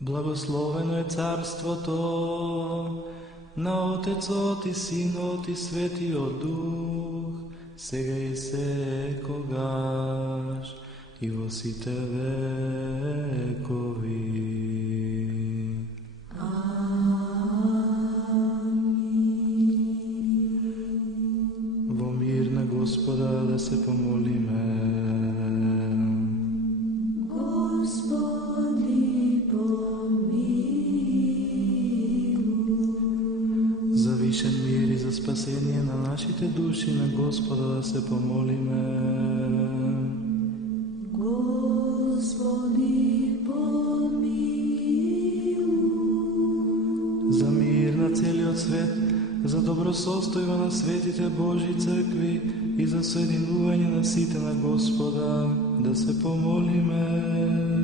Благословено е царството на Отецот и Синот и Светиот Дух, сега и секогаш и во сите векови. Во мир на Господа да се помолиме. Господи, помилуй. За вишен мир и за спасение на нашите души на Господа да се помолиме. Господи, помилуй. За мир на целиот свет, за добросостојба на светите Божји цркви и за соединување на сите на Господа да се помолиме.